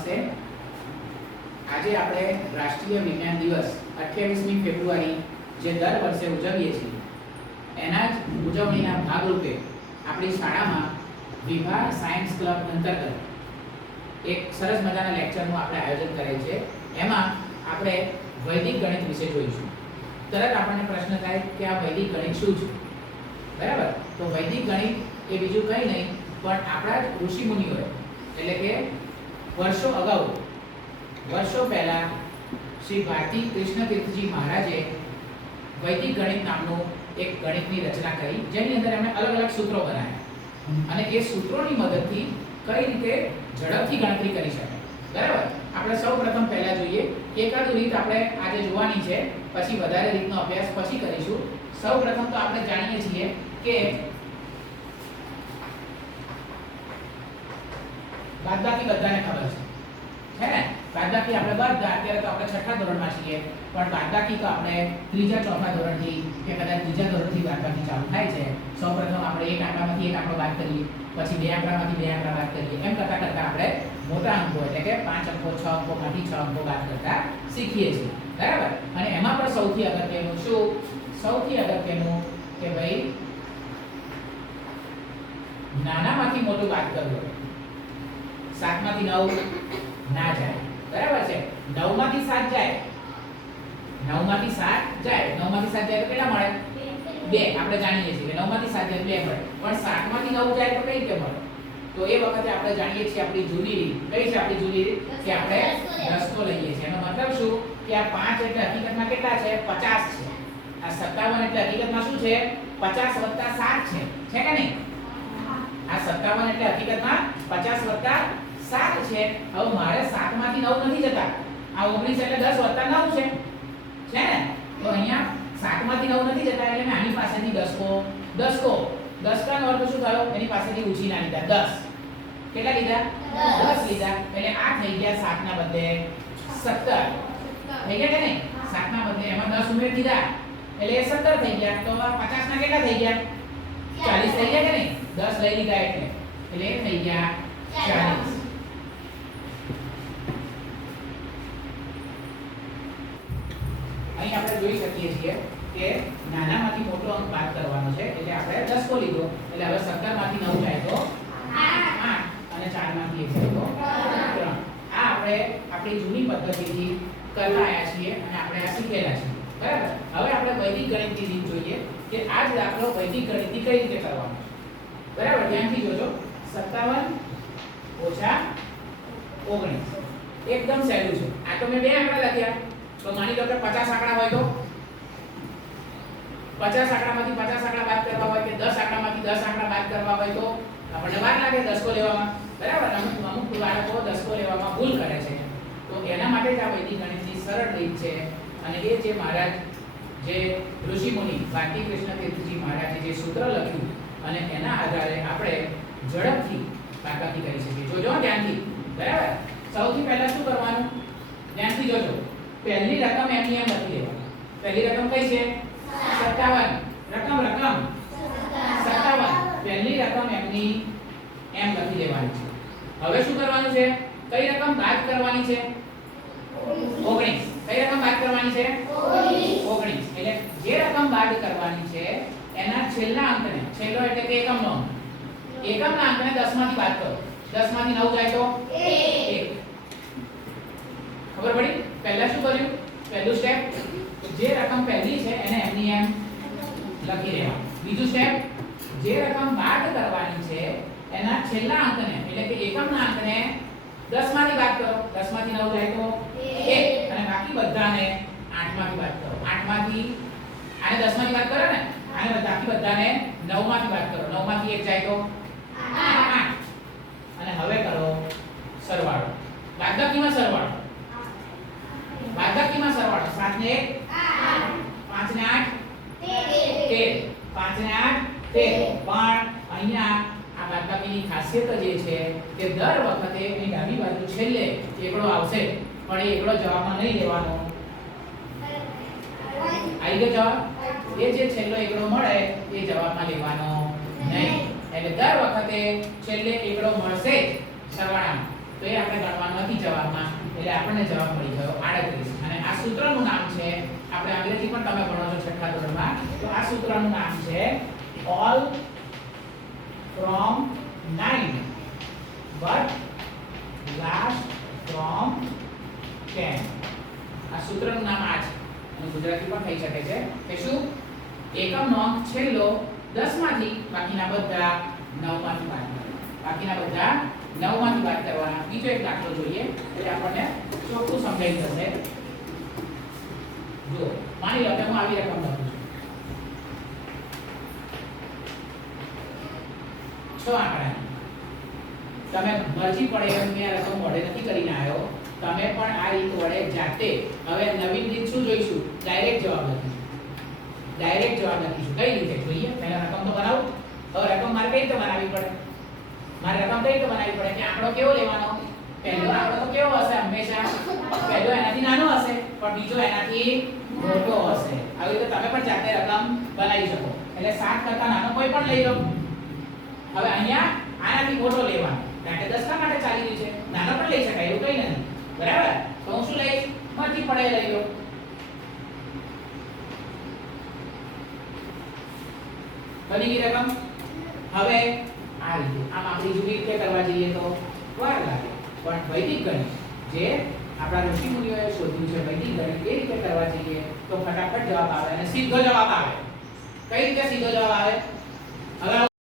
નમસ્તે. આજે આપણે રાષ્ટ્રીય વિજ્ઞાન દિવસ 28મી ફેબ્રુઆરી જે દર વર્ષે ઉજવીએ છીએ એના જ ઉજવણીના ભાગરૂપે આપણી શાળામાં વિભા સાયન્સ ક્લબ અંતર્ગત એક સરસ મજાના લેક્ચરનું આપણે આયોજન કરેલ છે. એમાં આપણે વૈદિક ગણિત વિશે જોઈશું. તરત આપણને પ્રશ્ન થાય કે આ વૈદિક ગણિત શું છે? બરાબર, તો વૈદિક ગણિત એ બીજું કંઈ નહીં પણ આપણા ઋષિ મુનિઓએ એટલે કે વર્ષો પહેલા શ્રી ભારતી કૃષ્ણતીર્થજી મહારાજે વૈદિક ગણિત નામનું એક ગણિતની રચના કરી, જેની અંદર એમણે અલગ અલગ સૂત્રો બનાવ્યા અને એ સૂત્રોની મદદથી કઈ રીતે ઝડપથી ગણતરી કરી શકાય. બરાબર, આપણે સૌપ્રથમ પહેલા જોઈએ એકાદુ રીત આપણે આજે જોવાની છે, પછી વધારે રીતનો અભ્યાસ પછી કરીશું. સૌપ્રથમ તો આપણે જાણીએ છીએ કે બાદબાકી બધાને ખબર છે ને? બાદબાકી આપણે બધા અત્યારે તો આપણે છઠ્ઠા ધોરણમાં છીએ, પણ બાદબાકી તો આપણે ત્રીજા ચોથા ધોરણથી કે કદાચ ત્રીજા ધોરણથી બાદબાકી ચાલુ થાય છે. સૌપ્રથમ આપણે એક આંકડામાંથી એક આંકડો બાદ કરીએ, પછી બે આંકડામાંથી બે આંકડા બાદ કરીએ. એમ કરતાં કરતાં આપણે મોટા અંકો એટલે કે 5 અંકો 6 અંકોમાંથી 6 અંકો બાદ કરતા શીખીએ છીએ. બરાબર, અને એમાં પણ સૌથી અગત્યનું શું? સૌથી અગત્યનું કે ભાઈ નાનામાંથી મોટું બાદ કરવું. 7 માંથી 9 ના જાય, બરાબર છે? 9 માંથી 7 જાય, 9 માંથી 7 જાય, 9 માંથી 7 જાય તો કેટલા મળે? 2. આપણે જાણીએ છીએ કે 9 માંથી 7 જાય 2 મળે, પણ 7 માંથી 9 જાય તો કઈ રીતે મળે? તો એ વખતે આપણે જાણીએ છીએ આપણી જૂની રીત. કઈ છે આપણી જૂની રીત? કે આપણે દસકો લઈએ છીએ. એનો મતલબ શું કે આ 5 એટલે હકીકતમાં કેટલા છે? 50 છે. આ 57 એટલે હકીકતમાં શું છે? 50 + 7 છે કે નહીં? આ 57 એટલે હકીકતમાં 50 + 7 છે. હવે મારે 7 માંથી 9 નથી જતા. આ 19 એટલે 10 + 9 છે ને? તો અહીંયા 7 માંથી 9 નથી જતા એટલે મેં આની પાસેથી દસકાનો અર્થ શું થયો? એની પાસેથી ઉછીના લીધા 10. કેટલા લીધા? 10 લીધા. એટલે આ થઈ ગયા 7 ના બદલે 17. થઈ ગયા કે નહીં? 7 ના બદલે એમાં 10 ઉમેરી દીધા એટલે 17 થઈ ગયા. તો 50 ના કેટલા થઈ ગયા? 40 થઈ ગયા કે નહીં? 10 લઈ લીધા એટલે થઈ ગયા 40. અહીં આપણે જોઈ શકીએ છીએ કે નાનામાંથી મોટો અંક બાદ કરવાનો છે, એટલે આપણે 10 કો લીધો. એટલે હવે 17 માંથી 9 જાય તો 8 અને 4 માંથી 1 જાય તો 3. આ આપણે આપણી જૂની પદ્ધતિથી કરતા આવ્યા છીએ અને આપણે આ શીખેલા છીએ. બરાબર, હવે આપણે વૈદિક ગણિતની રીત જોઈએ કે આ જ દાખલો વૈદિક ગણિતથી કઈ રીતે કરવાનો છે. બરાબર, ધ્યાનથી જોજો. 57 - 19 એકદમ સહેલું છે. આ તો મેં બે આંકડા લખ્યા, તો માની લો કે 50 આંકડા હોય તો 50 આંકડામાંથી 50 આંકડા બાદ કરવા હોય કે 10 આંકડામાંથી 10 આંકડા બાદ કરવા હોય તો આપણને વાર લાગે 10 કો લેવામાં. બરાબર, અમુક બાળકો 10 કો લેવામાં ભૂલ કરે છે. તો એના માટે જ આ વૈદિક ગણિતની સરળ રીત છે. અને એ જે મહારાજ જે ઋષિ મુનિ ભારતી કૃષ્ણતીર્થજી મહારાજે જે સૂત્ર લખ્યું અને એના આધારે આપણે ઝડપથી બાદબાકી કરી શકીએ. જોજો ધ્યાનથી. બરાબર, સૌથી પહેલા શું કરવાનું? ધ્યાનથી જોજો. પહેલી રકમ એમની એમ લખી દેવાની. પહેલી રકમ કઈ છે? 57. રકમ 57. પહેલી રકમ એમની એમ લખી દેવાની છે. હવે શું કરવાનું છે? કઈ રકમ બાદ કરવાની છે? 19. કઈ રકમ બાદ કરવાની છે? 19. એટલે જે રકમ બાદ કરવાની છે એના છેલ્લા અંકને, છેલ્લો એટલે કે એકમનો અંક, એકમના અંકને 10 માંથી બાદ કરો. 10 માંથી 9 જાય તો 1. ખબર પડી? પહેલા શું કર્યું? પહેલું સ્ટેપ, જે રકમ પહેલી છે એને એમની એમ લખી દેવાનું. બીજું સ્ટેપ, જે રકમ બાદ કરવાની છે એના છેલ્લા અંકને એટલે કે એકમના અંકને 10 માંથી બાદ કરો. 10 માંથી 9 જાય તો 1 અને બાકી બધાને 8 માંથી બાદ કરો. 8 માંથી આને 10 માંથી બાદ કરો ને, આને બાકી બધાને 9 માંથી બાદ કરો. 9 માંથી 1 જાય તો 8. અને હવે કરો સરવાળો. બાદબાકીમાં સરવાળો. 7 ને 1 5 ને 8 13. 5 ને 8 13. પણ અહીંયા આ બાદબાકીની ખાસિયત જ એ છે કે દર વખતે એની ડાબી બાજુ છેલ્લે એકડો આવશે, પણ એ એકડો જવાબમાં નહીં લેવાનો. આવી ગયો જવાબ? એ જે છેલ્લો એકડો મળે એ જવાબમાં લેવાનો નહીં. એટલે દર વખતે છેલ્લે એકડો મળશે સરવાળામાં. તો એ આપણે ગણવાનું નથી જવાબમાં, એટલે આપણને જવાબ મળી ગયો 38. અને આ સૂત્રનું નામ છે, આપણે અંગ્રેજી પણ તમે ભણો છો છઠ્ઠા ધોરણમાં, તો આ સૂત્રનું નામ છે all from 9 but last from 10. આ સૂત્રનું નામ આ છે, અને ગુજરાતી પણ થઈ શકે છે કે શું એકમનો અંક છેલ્લો 10 માંથી, બાકીના બધા 9 માંથી બાદ કરવાના, બાકીના બધા 9 માંથી બાદ કરવાના. બીજો એક દાખલો જોઈએ એટલે આપણને ચોખ્ખું સમજાઈ જશે. જો માની લો કે હું આવી રકમ લખું છું 6 આંકડાની. તમે મરજી પડે એમ મેં રકમ વડે નથી કરીને આવ્યો, તમે પણ આ રીત વડે જાતે હવે નવીન રીત શું જોઈશું, ડાયરેક્ટ જવાબ લખીશું. ડાયરેક્ટ જવાબ લખીશું. કઈ રીતે જોઈએ? પહેલા રકમ તો બનાવો. હવે રકમ મારે કઈ રીતે બનાવવી પડે? મારે રકમ કઈ રીતે બનાવવી પડે કે આંકડો કેવો લેવાનો? પહેલો આંકડો તો કેવો હશે? હંમેશા પહેલો એનાથી નાનો હશે, પણ બીજો એનાથી મોટો હશે. આવી રીતે તમે પણ જાતે રકમ બનાવી શકો. એટલે 7 કરતા નાનો કોઈ પણ લઈ લો. હવે અહીંયા આનાથી મોટો લેવાનો, કારણ કે 10 ના માટે ચાલી રહ્યું છે. નાનો પણ લઈ શકાય, એવું કઈ નથી, બરાબર? તો હું શું લઈશ? મરજી પડે લઈ લો. બની ગઈ રકમ. હવે આ રીતે આમ આપણી જુદી રીતે કરવા જઈએ તો વાર લાગે, પણ વૈદિક ગણિત જે આપણા ઋષિ મુનિઓએ શોધ્યું છે, વૈદિક ગણિત એ રીતે કરવા જઈએ તો ફટાફટ જવાબ આવે અને સીધો જવાબ આવે. કઈ રીતે સીધો જવાબ આવે? હવે